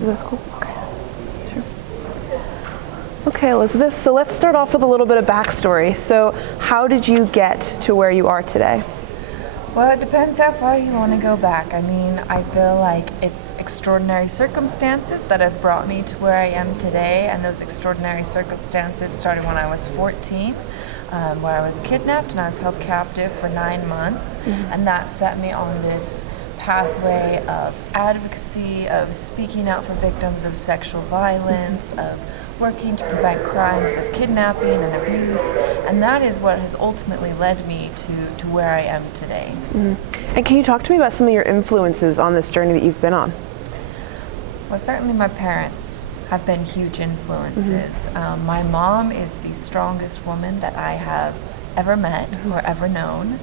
Elizabeth, cool. Okay. Sure. Okay, Elizabeth, so let's start off with a little bit of backstory. So how did you get to where you are today? Well, it depends how far you want to go back. I mean, I feel like it's extraordinary circumstances that have brought me to where I am today, and those extraordinary circumstances started when I was 14, where I was kidnapped and I was held captive for 9 months, and that set me on this pathway of advocacy, of speaking out for victims of sexual violence, of working to prevent crimes of kidnapping and abuse, and that is what has ultimately led me to where I am today. And can you talk to me about some of your influences on this journey that you've been on? Well, certainly my parents have been huge influences. My mom is the strongest woman that I have ever met or ever known,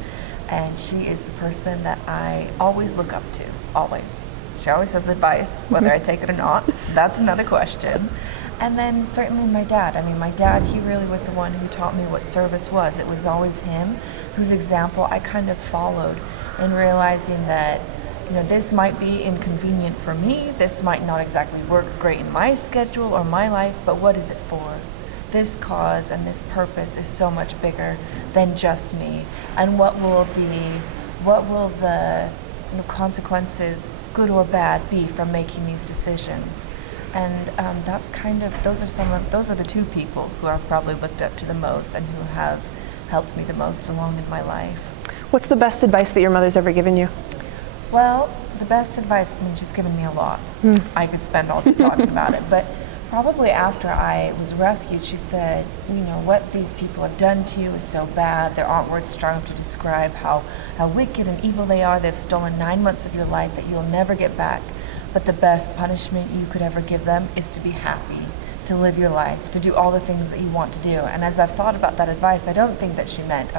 and she is the person that I always look up to, always. She always has advice, whether I take it or not, that's another question. And then certainly my dad. I mean, my dad, he really was the one who taught me what service was. It was always him whose example I kind of followed in realizing that, you know, this might be inconvenient for me, this might not exactly work great in my schedule or my life, but what is it for? This cause and this purpose is so much bigger than just me. And what will the consequences, good or bad, be from making these decisions? And that's kind of, those are the two people who I've probably looked up to the most and who have helped me the most along in my life. What's the best advice that your mother's ever given you? Well, the best advice, I mean, she's given me a lot. I could spend all day talking about it, but probably after I was rescued, she said, you know, what these people have done to you is so bad. There aren't words strong enough to describe how wicked and evil they are. They've stolen 9 months of your life that you'll never get back. But the best punishment you could ever give them is to be happy, to live your life, to do all the things that you want to do. And as I've thought about that advice, I don't think that she meant,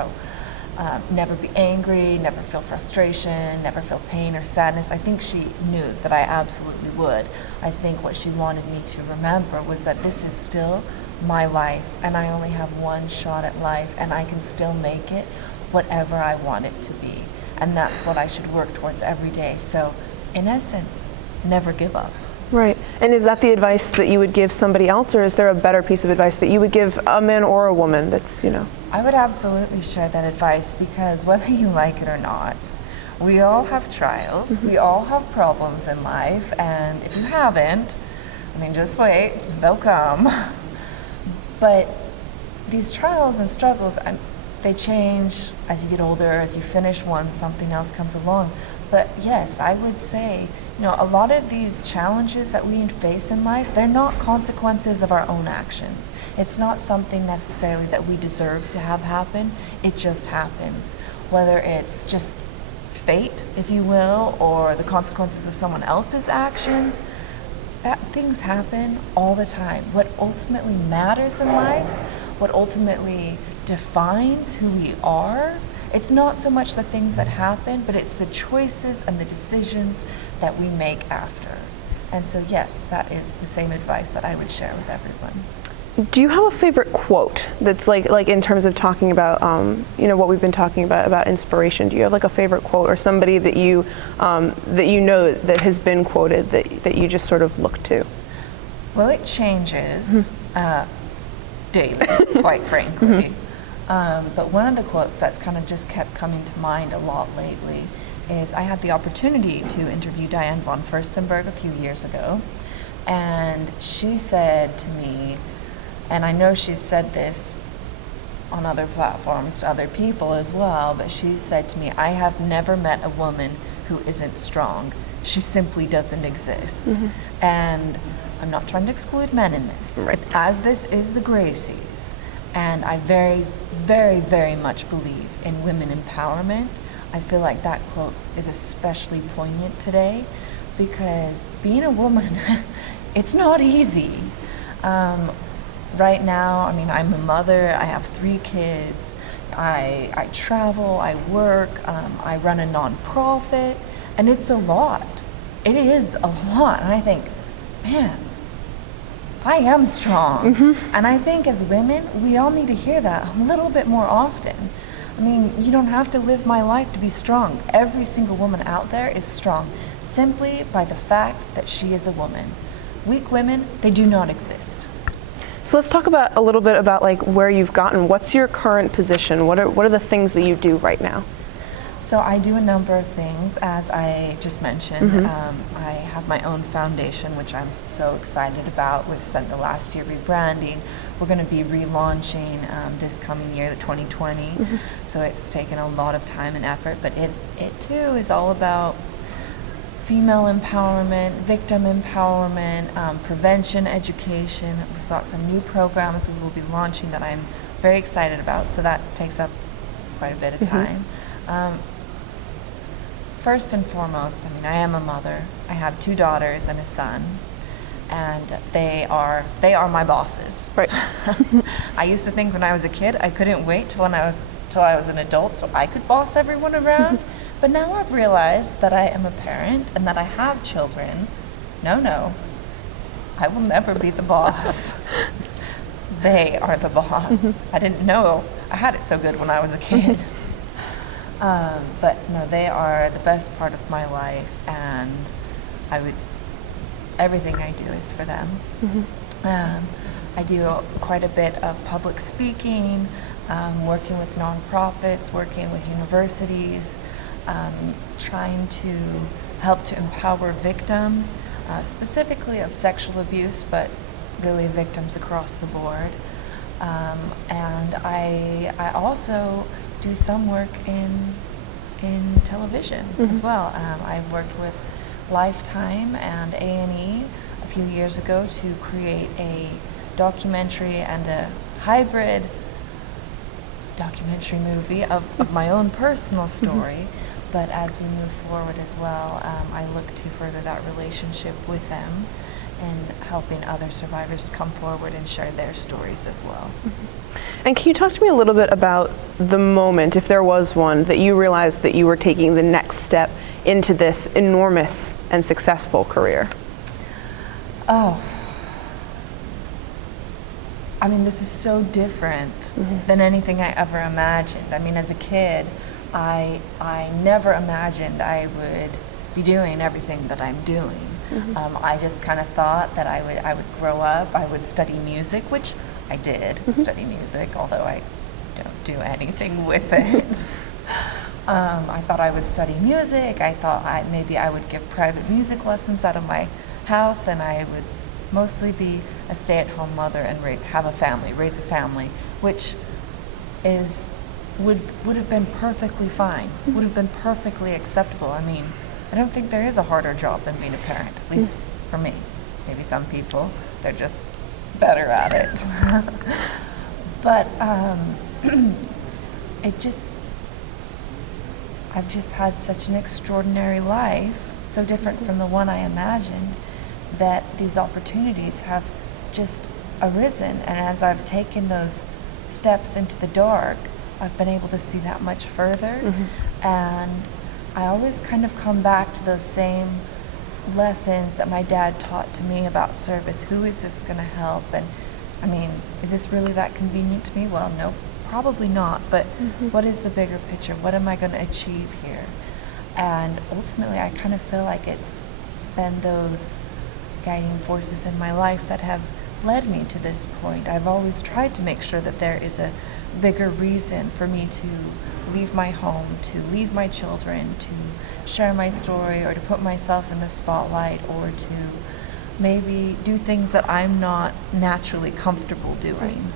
never be angry, never feel frustration, never feel pain or sadness. I think she knew that I absolutely would. I think what she wanted me to remember was that this is still my life, and I only have one shot at life, and I can still make it whatever I want it to be. And that's what I should work towards every day. So, in essence, never give up. Right. And is that the advice that you would give somebody else, or is there a better piece of advice that you would give a man or a woman that's, you know? I would absolutely share that advice, because whether you like it or not, we all have trials, we all have problems in life, and if you haven't, I mean, just wait, they'll come. But these trials and struggles, they change as you get older. As you finish one, something else comes along. But yes, I would say, you know, a lot of these challenges that we face in life, they're not consequences of our own actions. It's not something necessarily that we deserve to have happen. It just happens. Whether it's just fate, if you will, or the consequences of someone else's actions, things happen all the time. What ultimately matters in life, what ultimately defines who we are, it's not so much the things that happen, but it's the choices and the decisions that we make after. And so yes, that is the same advice that I would share with everyone. Do you have a favorite quote that's like in terms of talking about, you know, what we've been talking about inspiration? Do you have like a favorite quote or somebody that you know that has been quoted that you just sort of look to? Well, it changes daily, quite frankly. But one of the quotes that's kind of just kept coming to mind a lot lately is, I had the opportunity to interview Diane von Furstenberg a few years ago, and she said to me, and I know she's said this on other platforms to other people as well, but she said to me, I have never met a woman who isn't strong. She simply doesn't exist. And I'm not trying to exclude men in this, right, as this is the Gracies, and I very, very, very much believe in women empowerment. I feel like that quote is especially poignant today, because being a woman, it's not easy. Right now, I mean, I'm a mother, I have 3 kids, I travel, I work, I run a nonprofit, and it's a lot. It is a lot, and I think, man, I am strong. And I think as women, we all need to hear that a little bit more often. I mean, you don't have to live my life to be strong. Every single woman out there is strong, simply by the fact that she is a woman. Weak women, they do not exist. So let's talk about a little bit about like where you've gotten. What's your current position? What are the things that you do right now? So I do a number of things, as I just mentioned. I have my own foundation, which I'm so excited about. We've spent the last year rebranding. We're going to be relaunching this coming year, the 2020. So it's taken a lot of time and effort, but it too is all about female empowerment, victim empowerment, prevention, education. We've got some new programs we will be launching that I'm very excited about, so that takes up quite a bit of time. First and foremost, I mean, I am a mother. I have 2 daughters and a son, and they are my bosses. Right. I used to think when I was a kid I couldn't wait till I was an adult so I could boss everyone around. But now I've realized that I am a parent and that I have children. No, I will never be the boss. They are the boss. I didn't know I had it so good when I was a kid. But no, they are the best part of my life, and everything I do is for them. I do quite a bit of public speaking, working with nonprofits, working with universities, trying to help to empower victims, specifically of sexual abuse, but really victims across the board. And I also do some work in television as well. I've worked with Lifetime and A&E a few years ago to create a documentary and a hybrid documentary movie of my own personal story. But as we move forward as well, I look to further that relationship with them and helping other survivors come forward and share their stories as well. And can you talk to me a little bit about the moment, if there was one, that you realized that you were taking the next step into this enormous and successful career? Oh, I mean, this is so different than anything I ever imagined. I mean, as a kid, I never imagined I would be doing everything that I'm doing. I just kind of thought that I would grow up, I would study music, which I did study music, although I don't do anything with it. I thought I would study music. I thought maybe I would give private music lessons out of my house, and I would mostly be a stay-at-home mother and raise a family, which would have been perfectly fine, would have been perfectly acceptable. I mean, I don't think there is a harder job than being a parent, at least for me. Maybe some people, they're just better at it. But I've just had such an extraordinary life, so different from the one I imagined, that these opportunities have just arisen. And as I've taken those steps into the dark, I've been able to see that much further. And I always kind of come back to those same lessons that my dad taught to me about service. Who is this going to help? And I mean, is this really that convenient to me? Well, no, probably not. But what is the bigger picture? What am I going to achieve here? And ultimately, I kind of feel like it's been those guiding forces in my life that have led me to this point. I've always tried to make sure that there is a bigger reason for me to leave my home, to leave my children, to share my story, or to put myself in the spotlight, or to maybe do things that I'm not naturally comfortable doing.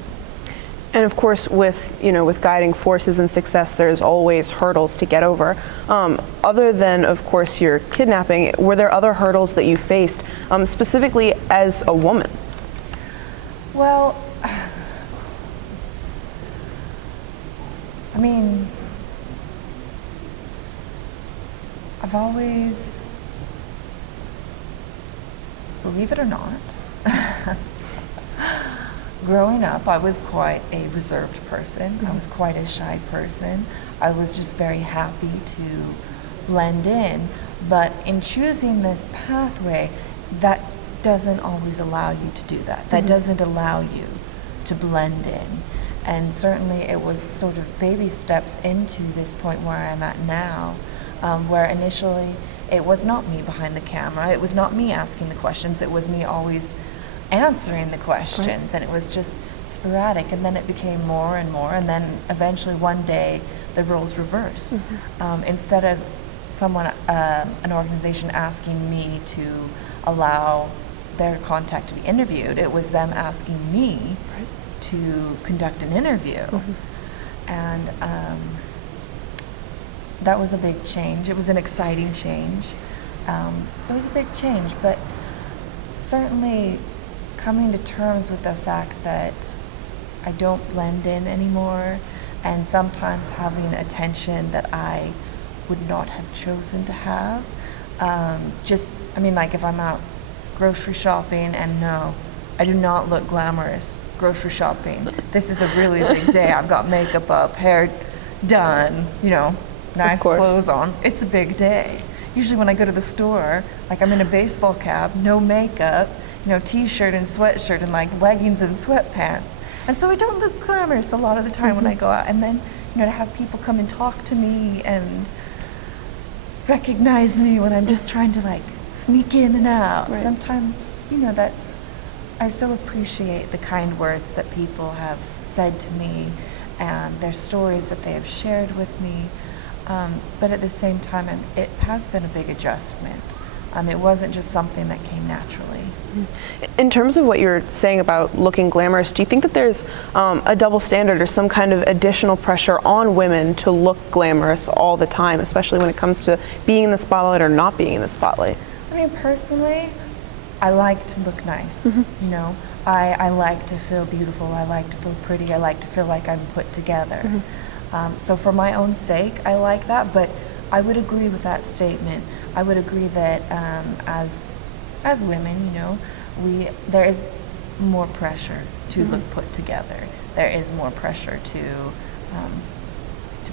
And of course, with guiding forces and success, there's always hurdles to get over. Other than, of course, your kidnapping, were there other hurdles that you faced, specifically as a woman? Well, I mean, I've always, believe it or not, growing up, I was quite a reserved person. I was quite a shy person. I was just very happy to blend in. But in choosing this pathway, that doesn't always allow you to do that. That doesn't allow you to blend in. And certainly it was sort of baby steps into this point where I'm at now, where initially it was not me behind the camera. It was not me asking the questions. It was me always answering the questions, and it was just sporadic. And then it became more and more, and then eventually one day the roles reversed. Instead of an organization asking me to allow their contact to be interviewed, it was them asking me to conduct an interview. And that was a big change. It was an exciting change. It was a big change, but certainly coming to terms with the fact that I don't blend in anymore, and sometimes having attention that I would not have chosen to have. Like if I'm out grocery shopping, and no, I do not look glamorous grocery shopping. This is a really big day. I've got makeup up, hair done, nice clothes on. It's a big day. Usually when I go to the store, like I'm in a baseball cap, no makeup, t-shirt and sweatshirt and like leggings and sweatpants. And so I don't look glamorous a lot of the time when I go out. And then, to have people come and talk to me and recognize me when I'm just trying to like sneak in and out. Sometimes, I so appreciate the kind words that people have said to me and their stories that they have shared with me. But at the same time, it has been a big adjustment. It wasn't just something that came naturally. In terms of what you're saying about looking glamorous, do you think that there's a double standard or some kind of additional pressure on women to look glamorous all the time, especially when it comes to being in the spotlight or not being in the spotlight? Personally, I like to look nice. I like to feel beautiful. I like to feel pretty. I like to feel like I'm put together. So for my own sake, I like that, but I would agree with that statement. I would agree that as women, there is more pressure to look put together. There is more pressure to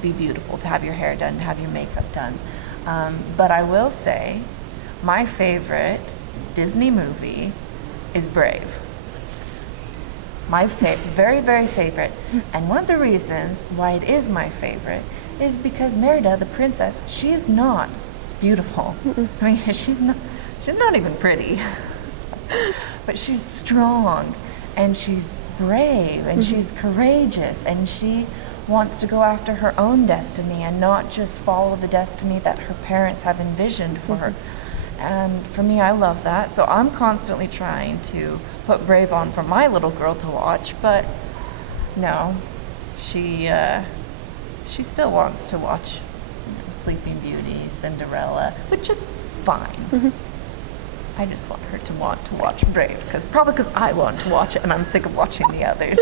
be beautiful, to have your hair done, to have your makeup done. But I will say, my favorite Disney movie is Brave. My very, very favorite. And one of the reasons why it is my favorite is because Merida, the princess, she is not beautiful. She's not even pretty. But she's strong, and she's brave, and she's courageous, and she wants to go after her own destiny and not just follow the destiny that her parents have envisioned for her. And for me, I love that. So I'm constantly trying to put Brave on for my little girl to watch, but no, she still wants to watch Sleeping Beauty, Cinderella, which is fine. I just want her to want to watch Brave, probably because I want to watch it and I'm sick of watching the others.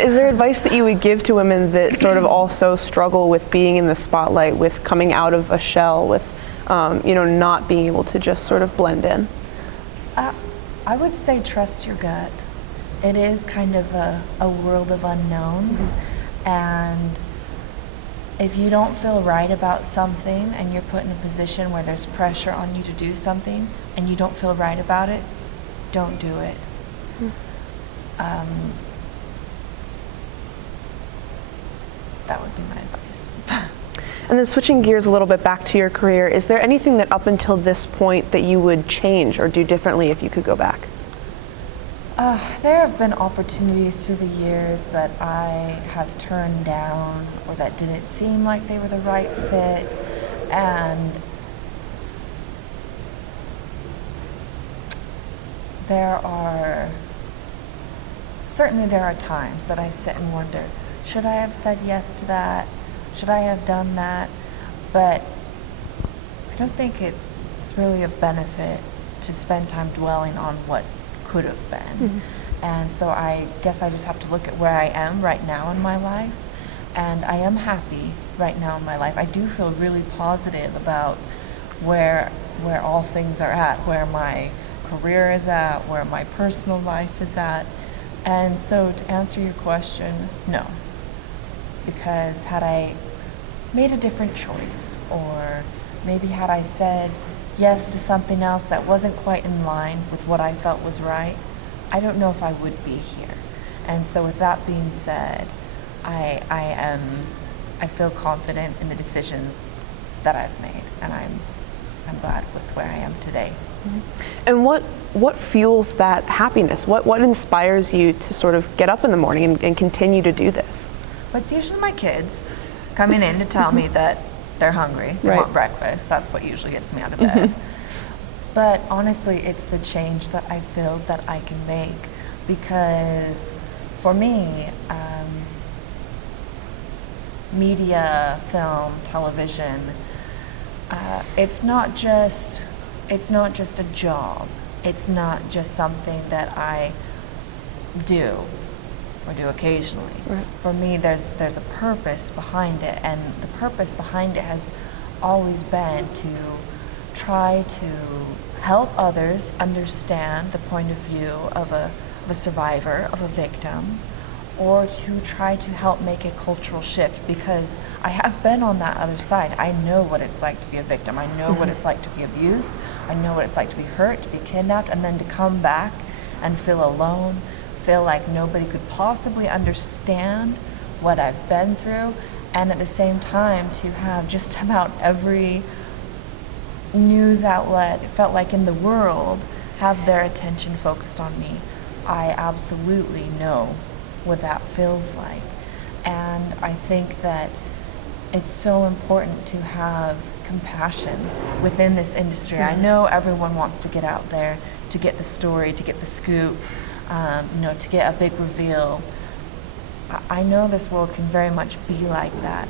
Is there advice that you would give to women that sort of also struggle with being in the spotlight, with coming out of a shell, with not being able to just sort of blend in? I would say trust your gut. It is kind of a world of unknowns, and if you don't feel right about something and you're put in a position where there's pressure on you to do something and you don't feel right about it, don't do it. That would be my advice. And then switching gears a little bit back to your career, is there anything that up until this point that you would change or do differently if you could go back? There have been opportunities through the years that I have turned down or that didn't seem like they were the right fit, and there are times that I sit and wonder, should I have said yes to that? Should I have done that? But I don't think it's really of benefit to spend time dwelling on what could have been. And so I guess I just have to look at where I am right now in my life, and I am happy right now in my life. I do feel really positive about where all things are at, where my career is at, where my personal life is at. And so to answer your question, no. Because had I made a different choice, or maybe had I said yes to something else that wasn't quite in line with what I felt was right, I don't know if I would be here. And so with that being said, I feel confident in the decisions that I've made, and I'm I'm glad with where I am today. And what fuels that happiness? What inspires you to sort of get up in the morning and continue to do this? But it's usually my kids coming in to tell me that they're hungry, they want breakfast. That's what usually gets me out of bed. But honestly, it's the change that I feel that I can make, because for me, media, film, television, it's not just a job. It's not just something that I do or do occasionally. Right. For me, there's a purpose behind it, and the purpose behind it has always been to try to help others understand the point of view of a survivor, of a victim, or to try to help make a cultural shift, because I have been on that other side. I know what it's like to be a victim. I know what it's like to be abused. I know what it's like to be hurt, to be kidnapped, and then to come back and feel alone, feel like nobody could possibly understand what I've been through, and at the same time to have just about every news outlet, it felt like, in the world have their attention focused on me. I absolutely know what that feels like. And I think that it's so important to have compassion within this industry. I know everyone wants to get out there, to get the story, to get the scoop, to get a big reveal. I know this world can very much be like that.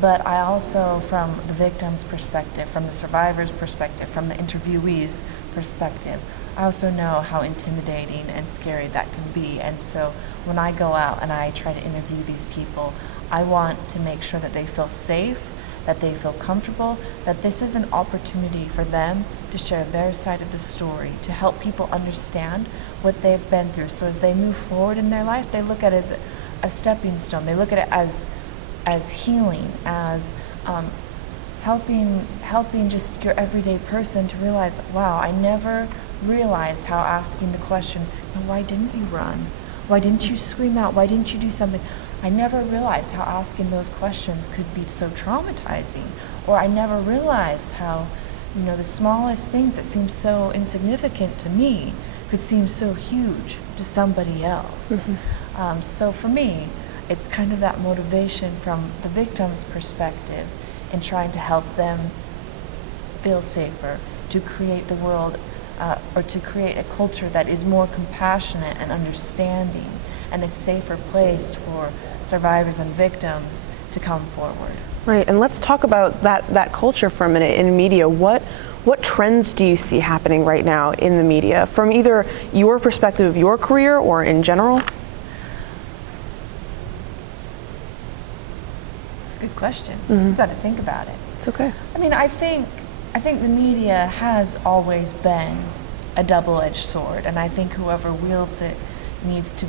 But I also, from the victim's perspective, from the survivor's perspective, from the interviewee's perspective, I also know how intimidating and scary that can be. And so when I go out and I try to interview these people, I want to make sure that they feel safe, that they feel comfortable, that this is an opportunity for them to share their side of the story, to help people understand what they've been through. So as they move forward in their life, they look at it as a stepping stone. They look at it as healing, as helping just your everyday person to realize, wow, I never realized how asking the question, why didn't you run? Why didn't you scream out? Why didn't you do something? I never realized how asking those questions could be so traumatizing. Or I never realized how, the smallest things that seem so insignificant to me could seem so huge to somebody else. So for me, it's kind of that motivation from the victim's perspective in trying to help them feel safer, to create the world, or to create a culture that is more compassionate and understanding, and a safer place for survivors and victims to come forward. Right, and let's talk about that culture for a minute in media. What trends do you see happening right now in the media, from either your perspective of your career or in general? Good question. You've got to think about it. It's okay. I think the media has always been a double-edged sword, and I think whoever wields it needs to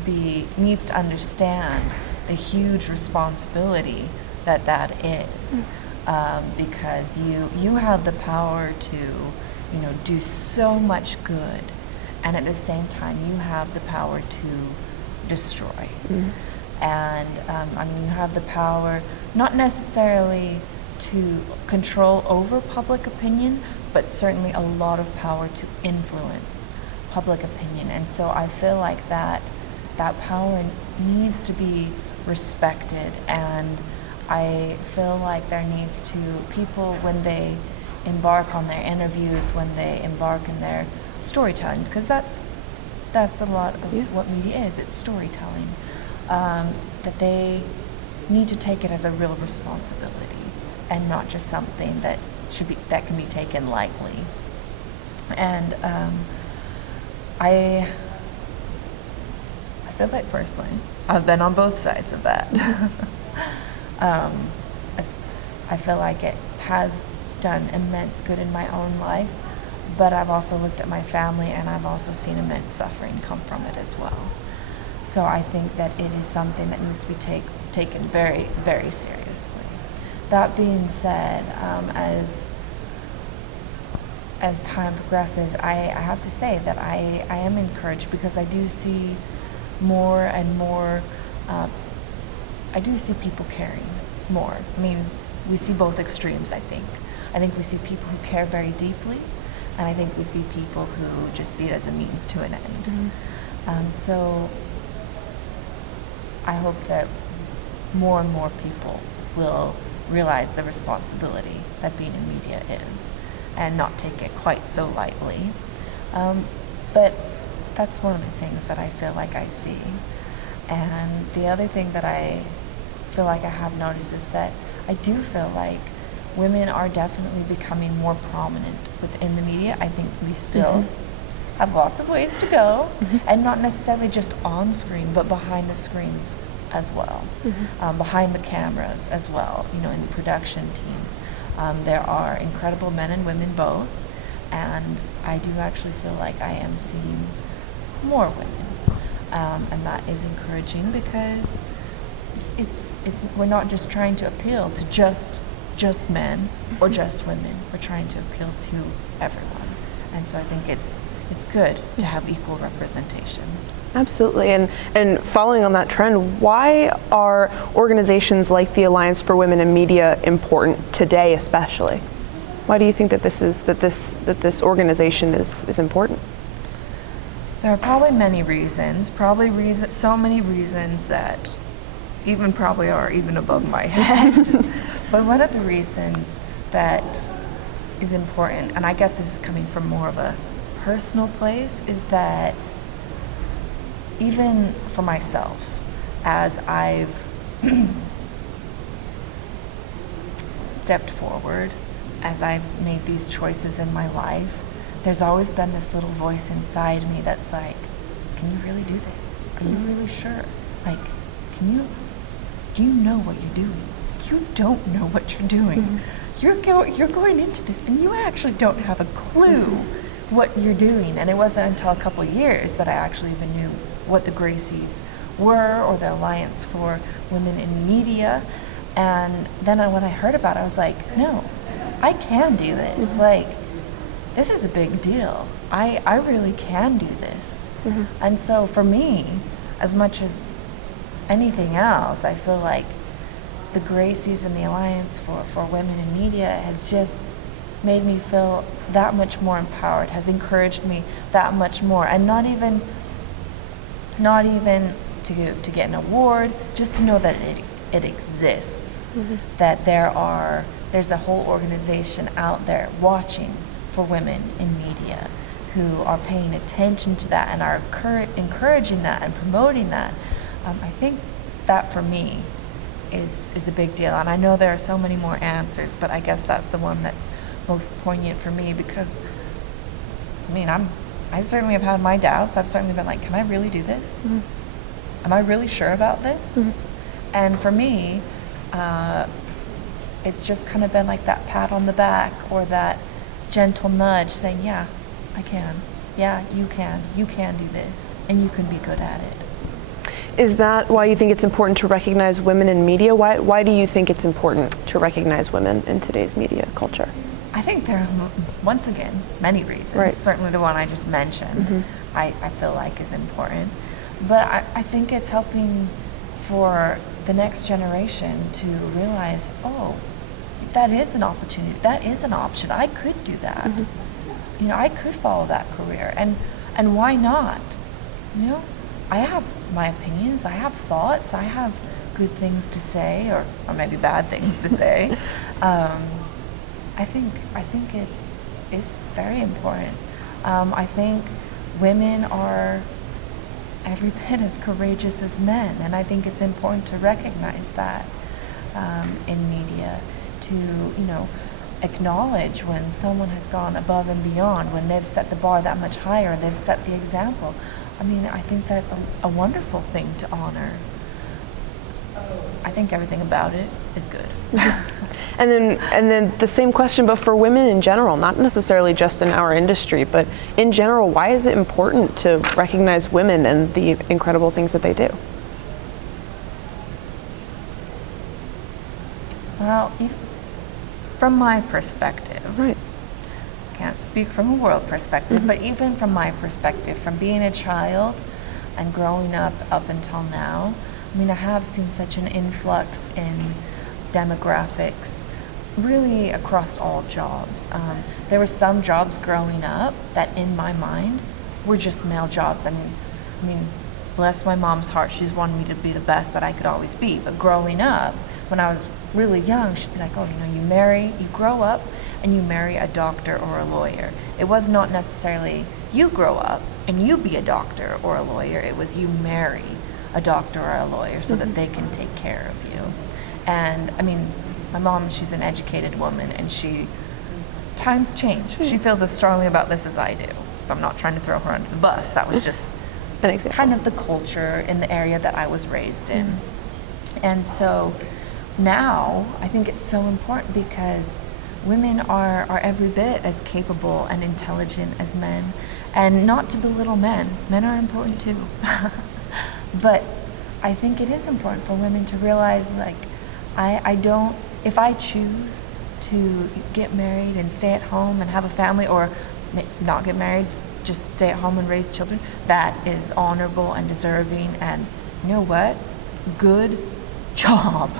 understand the huge responsibility that is, because you have the power to do so much good, and at the same time you have the power to destroy. And you have the power not necessarily to control over public opinion, but certainly a lot of power to influence public opinion. And so I feel like that power needs to be respected, and I feel like there needs to, people, when they embark on their interviews, when they embark in their storytelling, because that's a lot of what media is, it's storytelling. That they need to take it as a real responsibility and not just something that can be taken lightly. And I feel like personally I've been on both sides of that. I feel like it has done immense good in my own life, but I've also looked at my family and I've also seen immense suffering come from it as well. So I think that it is something that needs to be taken very, very seriously. That being said, as time progresses, I have to say that I am encouraged, because I do see more and more, I do see people caring more. We see both extremes, I think. I think we see people who care very deeply, and I think we see people who just see it as a means to an end. So I hope that more and more people will realize the responsibility that being in media is and not take it quite so lightly. But that's one of the things that I feel like I see. And the other thing that I feel like I have noticed is that I do feel like women are definitely becoming more prominent within the media. I think we still have lots of ways to go, and not necessarily just on screen, but behind the screens as well, behind the cameras as well, you know, in the production teams. There are incredible men and women both, and I do actually feel like I am seeing more women, and that is encouraging because we're not just trying to appeal to just men or just women. We're trying to appeal to everyone, and so I think it's good to have equal representation. Absolutely, and following on that trend, why are organizations like the Alliance for Women in Media important today, especially? Why do you think that this organization is important? There are probably many reasons. So many reasons that even probably are even above my head. But one of the reasons that is important, and I guess this is coming from more of a personal place, is that even for myself, as I've stepped forward, as I've made these choices in my life, there's always been this little voice inside me that's like, can you really do this? Are you really sure? Like, do you know what you're doing? You don't know what you're doing. You're going into this and you actually don't have a clue what you're doing. And it wasn't until a couple years that I actually even knew what the Gracies were, or the Alliance for Women in Media. And then when I heard about it, I was like, no, I can do this. Like, this is a big deal. I really can do this. And so for me, as much as anything else, I feel like the Gracies and the Alliance for Women in Media has just made me feel that much more empowered, has encouraged me that much more. And not even to get an award, just to know that it exists, that there's a whole organization out there watching for women in media who are paying attention to that and are encouraging that and promoting that. I think that for me is a big deal. And I know there are so many more answers, but I guess that's the one that's most poignant for me because, I mean, I certainly have had my doubts. I've certainly been like, can I really do this? Am I really sure about this? And for me, it's just kind of been like that pat on the back or that gentle nudge saying, yeah, I can. Yeah, you can. You can do this, and you can be good at it. Is that why you think it's important to recognize women in media? Why do you think it's important to recognize women in today's media culture? I think there are, once again, many reasons. Right. Certainly the one I just mentioned, I feel like is important. But I think it's helping for the next generation to realize, oh, that is an opportunity. That is an option. I could do that. You know, I could follow that career. And why not? You know, I have my opinions. I have thoughts. I have good things to say, or maybe bad things to say. I think it is very important. I think women are every bit as courageous as men, and I think it's important to recognize that in media, to, you know, acknowledge when someone has gone above and beyond, when they've set the bar that much higher, they've set the example. I mean, I think that's a wonderful thing to honor. I think everything about it is good. And then the same question, but for women in general, not necessarily just in our industry, but in general, why is it important to recognize women and the incredible things that they do? Well, from my perspective, right. Can't speak from a world perspective, but even from my perspective, from being a child and growing up until now, I mean, I have seen such an influx in demographics really across all jobs. There were some jobs growing up that in my mind were just male jobs. I mean, bless my mom's heart, she's wanted me to be the best that I could always be. But growing up, when I was really young, she'd be like, oh, you grow up and you marry a doctor or a lawyer. It was not necessarily you grow up and you be a doctor or a lawyer. It was you marry a doctor or a lawyer so that they can take care of you. And I mean, my mom, she's an educated woman, and times change. She feels as strongly about this as I do. So I'm not trying to throw her under the bus. That was just kind of the culture in the area that I was raised in. And so now I think it's so important because women are every bit as capable and intelligent as men. And not to belittle men. Men are important too. But I think it is important for women to realize, like, if I choose to get married and stay at home and have a family, or not get married, just stay at home and raise children, that is honorable and deserving, and you know what? Good job,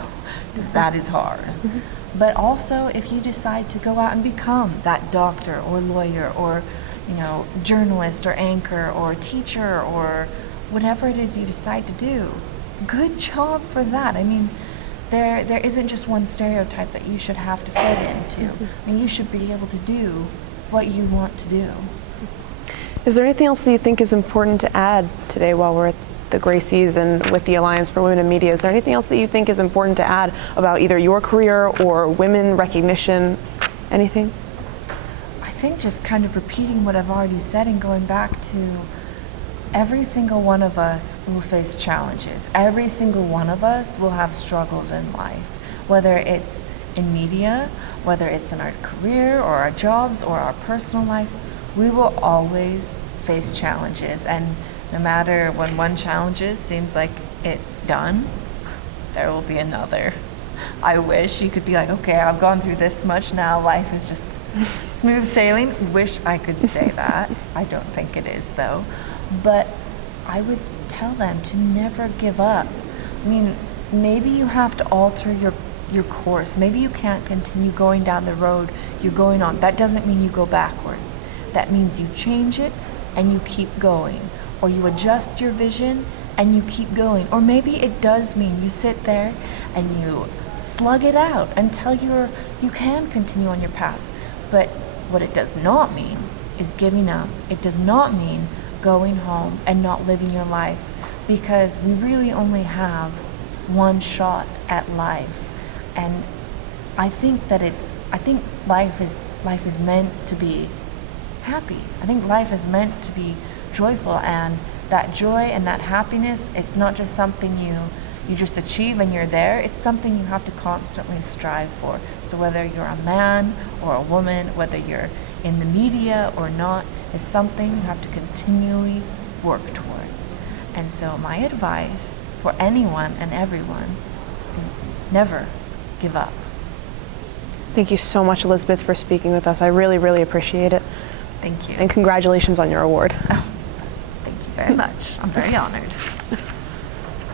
because that is hard. But also, if you decide to go out and become that doctor or lawyer or, journalist or anchor or teacher or whatever it is you decide to do, good job for that. I mean, there isn't just one stereotype that you should have to fit into. I mean, you should be able to do what you want to do. Is there anything else that you think is important to add today while we're at the Gracies and with the Alliance for Women in Media? Is there anything else that you think is important to add about either your career or women recognition? Anything? I think just kind of repeating what I've already said and going back to every single one of us will face challenges. Every single one of us will have struggles in life, whether it's in media, whether it's in our career or our jobs or our personal life. We will always face challenges, and no matter when one challenge seems like it's done, there will be another. I wish you could be like, okay, I've gone through this much, now life is just smooth sailing. Wish I could say that. I don't think it is, though. But I would tell them to never give up. I mean, maybe you have to alter your course. Maybe you can't continue going down the road you're going on. That doesn't mean you go backwards. That means you change it and you keep going. Or you adjust your vision and you keep going. Or maybe it does mean you sit there and you slug it out until you can continue on your path. But what it does not mean is giving up. It does not mean going home and not living your life, because we really only have one shot at life. And I think life is meant to be happy. I think life is meant to be joyful, and that joy and that happiness, it's not just something you just achieve and you're there. It's something you have to constantly strive for. So whether you're a man or a woman, whether you're in the media or not, it's something you have to continually work towards. And so my advice for anyone and everyone is never give up. Thank you so much, Elizabeth, for speaking with us. I really, really appreciate it. Thank you. And congratulations on your award. Oh, thank you very much. I'm very honored.